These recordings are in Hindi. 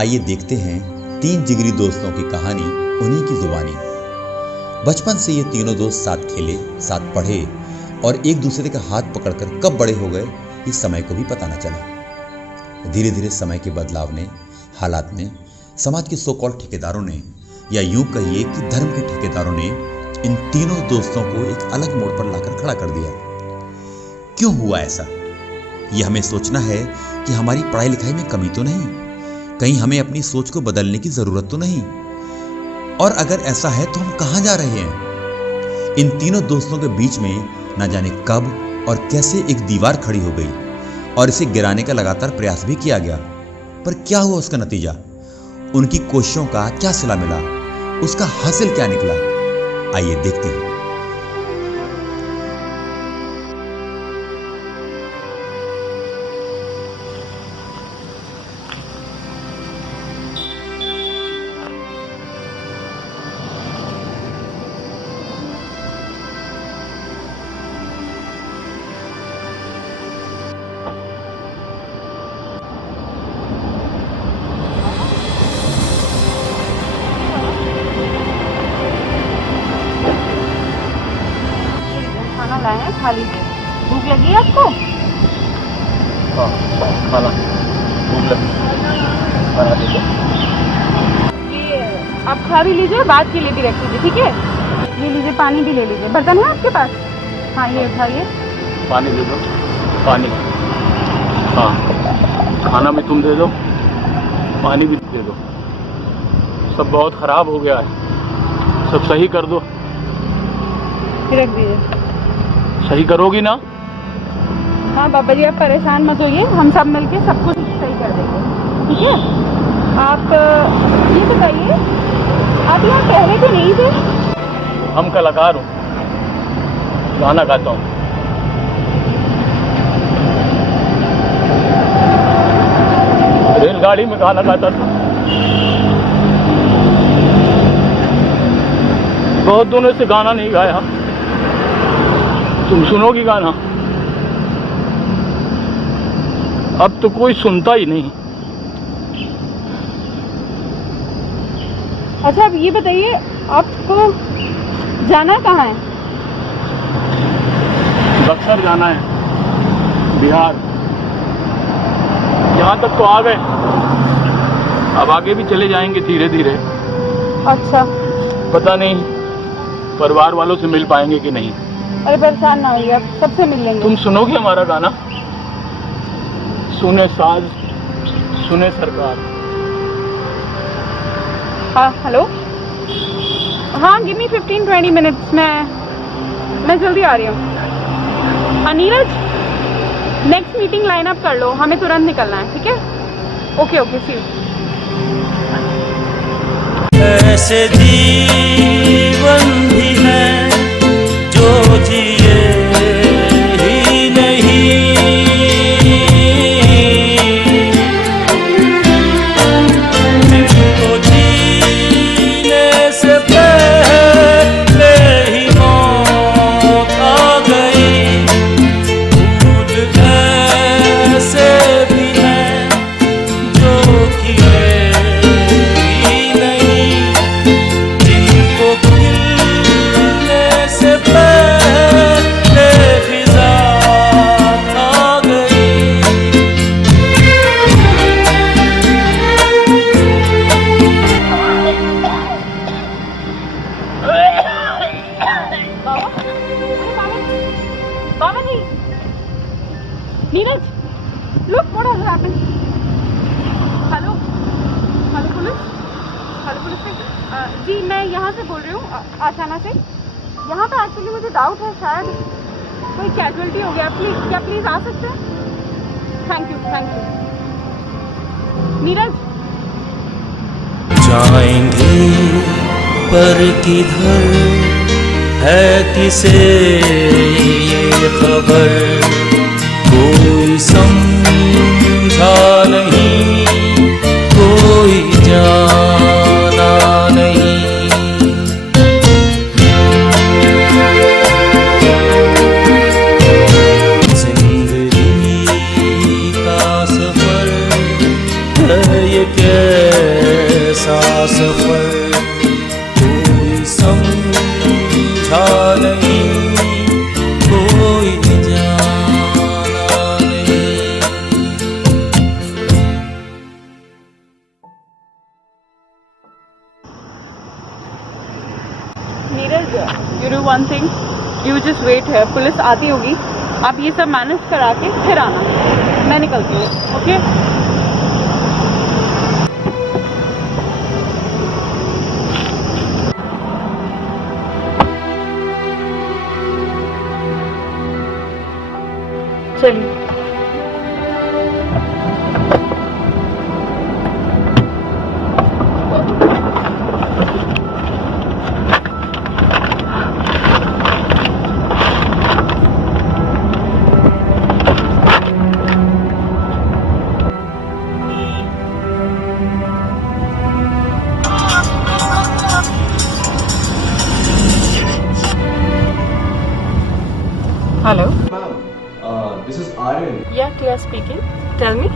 आइए देखते हैं तीन जिगरी दोस्तों की कहानी, उन्हीं की जुबानी। बचपन से ये तीनों दोस्त साथ खेले, साथ पढ़े और एक दूसरे का हाथ पकड़कर कब बड़े हो गए इस समय को भी पता न चला। धीरे धीरे समय के बदलाव ने, हालात ने, समाज के सो कॉल्ड ठेकेदारों ने, या यूं कहिए कि धर्म के ठेकेदारों ने इन तीनों दोस्तों को एक अलग मोड़ पर लाकर खड़ा कर दिया। क्यों हुआ ऐसा? यह हमें सोचना है कि हमारी पढ़ाई लिखाई में कमी तो नहीं, कहीं हमें अपनी सोच को बदलने की जरूरत तो नहीं, और अगर ऐसा है तो हम कहां जा रहे हैं? इन तीनों दोस्तों के बीच में न जाने कब और कैसे एक दीवार खड़ी हो गई और इसे गिराने का लगातार प्रयास भी किया गया, पर क्या हुआ उसका नतीजा? उनकी कोशिशों का क्या सिला मिला? उसका हासिल क्या निकला? आइए देखते हैं। खा लीजिए। भूख लगी है आपको? हाँ, खाना भूख लगी, खाना दे दो। ये आप खा भी लीजिए, बात के लिए भी रख लीजिए, ठीक है? ये लीजिए, पानी भी ले लीजिए। बर्तन है आपके पास? हाँ, ये उठाइए। पानी दे दो, पानी। हाँ, खाना भी तुम दे दो, पानी भी दे दो। सब बहुत ख़राब हो गया है, सब सही कर दो। रख दीजिए। सही करोगी ना? हाँ बाबा जी, आप परेशान मत होइए, हम सब मिलके सब कुछ सही कर देंगे, ठीक है? आप ये बताइए, आप यहाँ पहले तो नहीं थे? हम कलाकार हूँ, गाना गाता हूँ। रेलगाड़ी में गाना गाता था। बहुत दिनों से गाना नहीं गाया। तुम सुनोगी गाना? अब तो कोई सुनता ही नहीं। अच्छा, अब ये बताइए, आपको जाना कहाँ है? बक्सर जाना है, बिहार। यहाँ तक तो आ गए, अब आगे भी चले जाएंगे धीरे धीरे। अच्छा। पता नहीं परिवार वालों से मिल पाएंगे कि नहीं। अरे परेशान ना होइए, आप सबसे मिल लेंगे। तुम सुनोगी हमारा गाना? सुने साज, सुने सरकार। हाँ, हेलो। हाँ, गिव मी 15-20 मिनट्स, मैं जल्दी आ रही हूँ। हाँ Neeraj, next meeting line up कर लो, हमें तुरंत निकलना है, ठीक है? Okay okay, see you. ऐसे जीवन भी है जो जिए ही नहीं, जिनको जीने से पहले ही मौत आ गई। खुद ऐसे भी हैं जो जिए ही नहीं, जिनको खिलने से पहले फिजा आ गई। बाबा जी, Neeraj, look what has happened. Hello police, जी मैं यहाँ से बोल रही हूँ, आशाना से। यहाँ पे एक्चुअली मुझे डाउट है, शायद कोई कैजुअलिटी हो गया। प्लीज आ सकते हैं? Thank you Neeraj. जाएंगे पर किधर है किसे ये खबर, कोई समझा नहीं, कोई जाना नहीं। जिंदगी का सफर है ये लेट है, पुलिस आती होगी, आप ये सब मैनेज करा के फिर आना, मैं निकलती हूँ। ओके चलिए। Hello, Ma'am, this is Aryan. या TR speaking, tell me.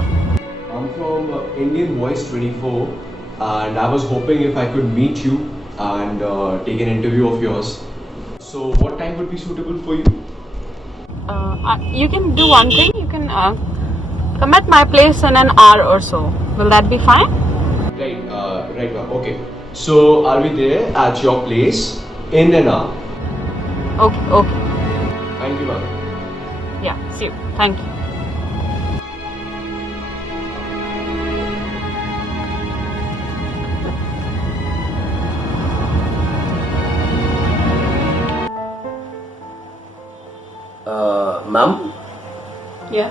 I'm from Indian Voice 24, and I was hoping if I could meet you and take an interview of yours. So, what time would be suitable for you? You can do one thing, you can come at my place in an hour or so. Will that be fine? Right, ma'am. Okay. So, I'll be there at your place in an hour. Okay. Thank you, ma'am. Yeah, see you. Thank you. Ma'am? Yeah.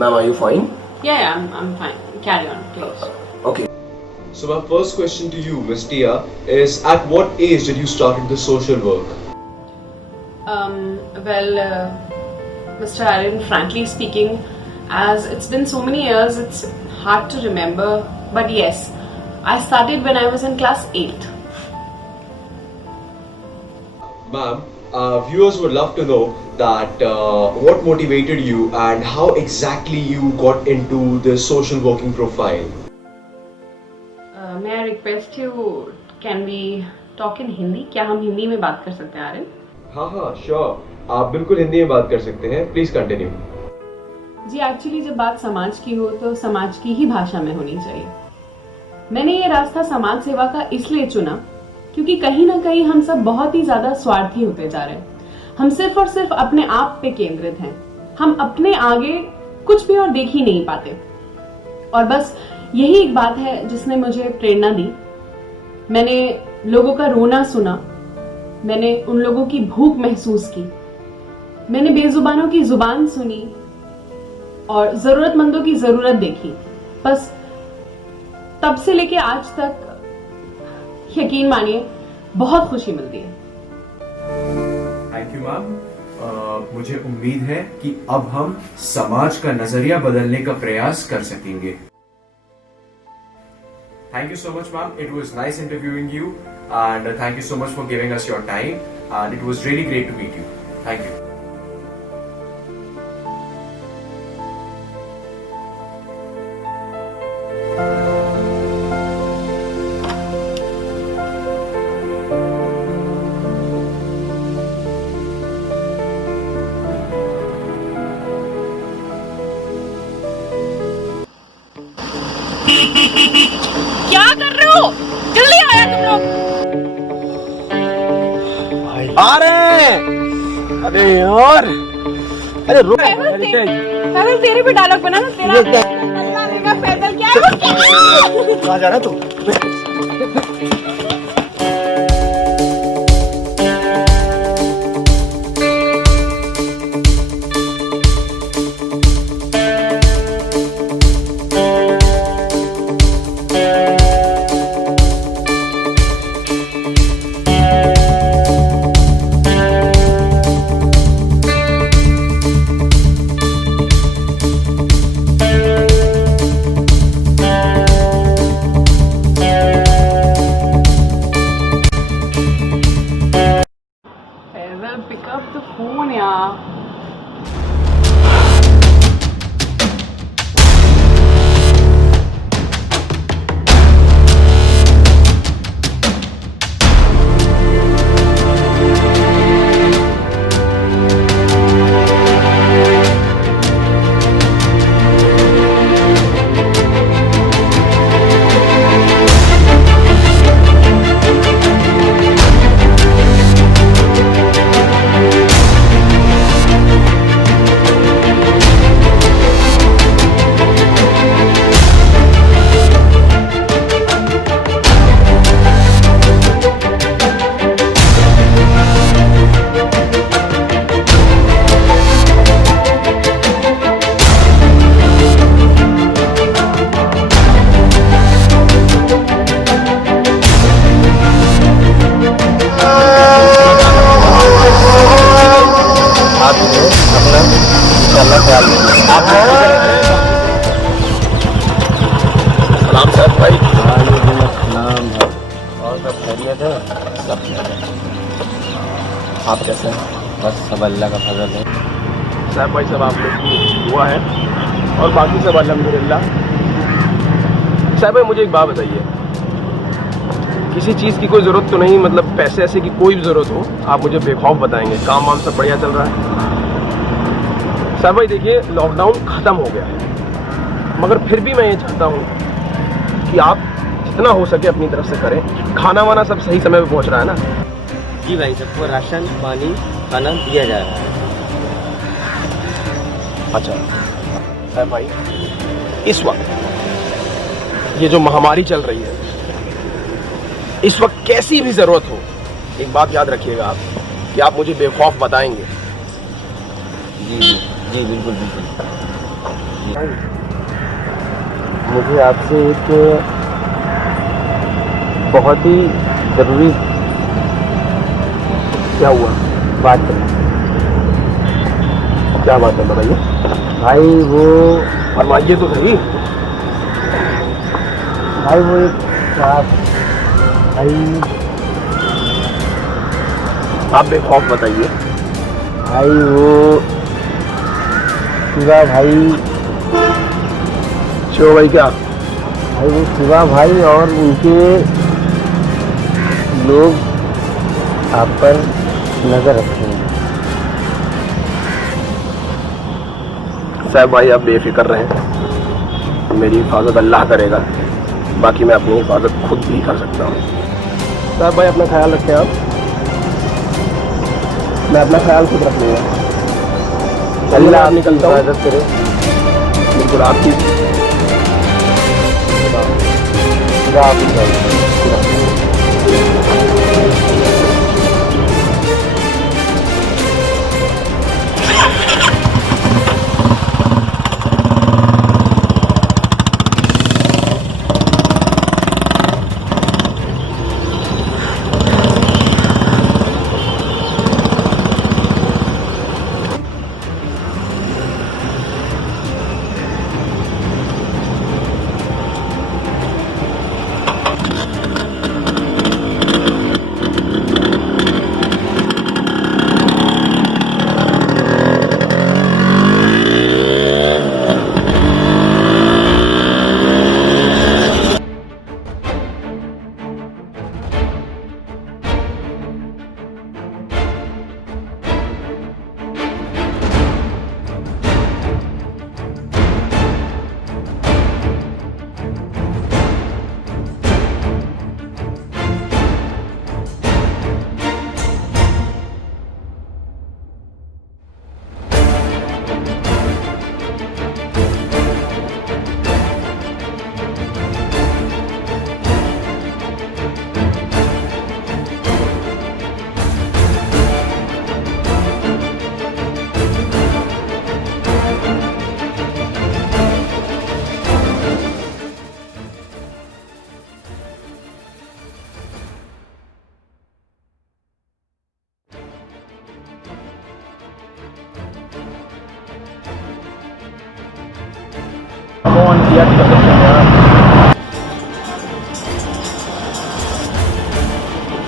Ma'am, are you fine? Yeah, I'm fine. Carry on, please. Okay. So, my first question to you, Miss Tia, is at what age did you start the social work? Well, Mr. Aryan, frankly speaking, as it's been so many years, it's hard to remember. But yes, I started when I was in class 8. Ma'am, viewers would love to know that what motivated you and how exactly you got into the social working profile. May I request you, can we talk in Hindi? क्या हम हिंदी में बात कर सकते हैं आर्यन? हाँ, श्योर, आप बिल्कुल हिंदी में बात कर सकते हैं, प्लीज कंटिन्यू। जी, एक्चुअली जब बात समाज की हो तो समाज की ही भाषा में होनी चाहिए। मैंने ये रास्ता समाज सेवा का इसलिए चुना क्योंकि कहीं ना कहीं हम सब बहुत ही ज्यादा स्वार्थी होते जा रहे हैं। हम सिर्फ और सिर्फ अपने आप पे केंद्रित हैं। हम अपने आगे कुछ भी और देख ही नहीं पाते। और बस यही एक बात है जिसने मुझे प्रेरणा दी। मैंने लोगों का रोना सुना, मैंने उन लोगों की भूख महसूस की, मैंने बेजुबानों की जुबान सुनी और जरूरतमंदों की जरूरत देखी। बस तब से लेके आज तक यकीन मानिए बहुत खुशी मिलती है। Thank you ma'am. मुझे उम्मीद है कि अब हम समाज का नजरिया बदलने का प्रयास कर सकेंगे। Thank you so much ma'am, it was nice interviewing you and thank you so much for giving us your time, and it was really great to meet you. Thank you. क्या कर रहे हो? जल्दी आया तुम लोग। आ रहे हैं। अरे यार, अरे रुक। पैदल तेरे पे डायलॉग बना ना तेरा। पैदल क्या है वो? कहाँ जा रहा तू? Pick up the phone, यार। आप जो अपना इंशाल्लाह ख्याल रखिए। आप सलाम सर भाई। नाम है और सब खैरियत है? सब आप कैसे हैं? बस सब अल्लाह का फजल है। साहब भाई सब आप लोग की दुआ है और बाकी सब अल्हम्दुलिल्लाह। साहब भाई मुझे एक बात बताइए, किसी चीज़ की कोई ज़रूरत तो नहीं, मतलब पैसे ऐसे की कोई भी ज़रूरत हो आप मुझे बेखौफ बताएंगे, काम वाम सब बढ़िया चल रहा है? साहब भाई देखिए लॉकडाउन ख़त्म हो गया है, मगर फिर भी मैं ये चाहता हूँ कि आप जितना हो सके अपनी तरफ से करें। खाना वाना सब सही समय पे पहुँच रहा है ना? जी भाई, सबको राशन पानी खाना दिया जा रहा है। अच्छा साहब भाई, इस वक्त ये जो महामारी चल रही है, इस वक्त कैसी भी ज़रूरत हो, एक बात याद रखिएगा आप कि आप मुझे बेखौफ बताएंगे। जी जी जी बिल्कुल बिल्कुल। मुझे आपसे एक बहुत ही ज़रूरी क्या हुआ? बात करनी। क्या बात है बताइए। भाई वो फरमाइए तो सही। भाई वो एक साहब भाई आप बेखौफ बताइए। भाई वो शिवा भाई, शिव भाई क्या? भाई वो शिवा भाई और उनके लोग आप पर नज़र रखेंगे। साहब भाई आप बेफिक्र रहें, मेरी हिफाजत अल्लाह करेगा, बाकी मैं अपनी हिफाजत खुद भी कर सकता हूँ। साहब भाई अपना ख्याल रखें आप, मैं अपना ख्याल खुद रख लूँगा। अल्लाह आप निकलता हूँ। हिफाजत करे। बिल्कुल आपकी। खुदा हाफिज़ भाई।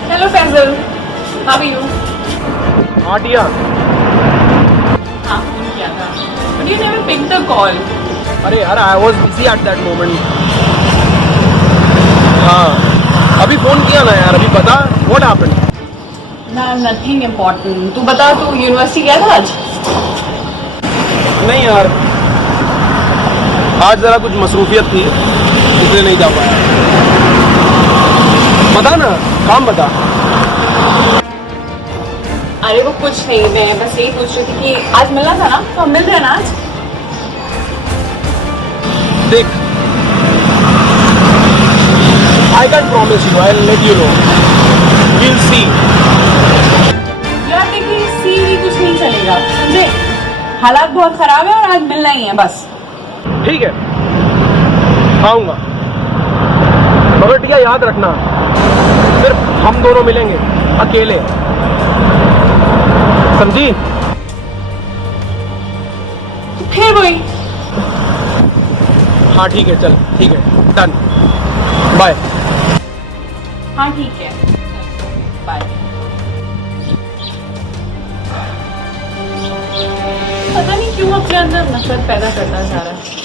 Hello Faisal, how are you? हाँ टिया। हाँ फोन किया था, but you never picked the call. अरे यार I was busy at that moment. हाँ अभी फ़ोन किया ना यार, अभी बता व्हाट हैपेंड। Nothing important. तू बता, तू यूनिवर्सिटी गया था आज? नहीं यार, आज ज़रा कुछ मसरूफियत थी इसलिए नहीं जा पाया। बता ना, काम बता। अरे वो कुछ नहीं, मैं बस यही पूछ रही थी कि आज मिलना था ना, तो हम मिल रहे हैं ना आज? देख, I can't promise you, I'll let you know. We'll see. यार देखिए, सी कुछ नहीं चलेगा, समझे? हालात बहुत खराब है और आज मिलना ही है बस। ठीक है, आऊँगा, मगर टिया याद रखना, सिर्फ हम दोनों मिलेंगे, अकेले, समझी? फिर वही। हाँ ठीक है, चल ठीक है, डन, बाय। हाँ ठीक है, बाय। पता नहीं क्यों अपने अंदर नफरत पैदा करना चाह रहा है।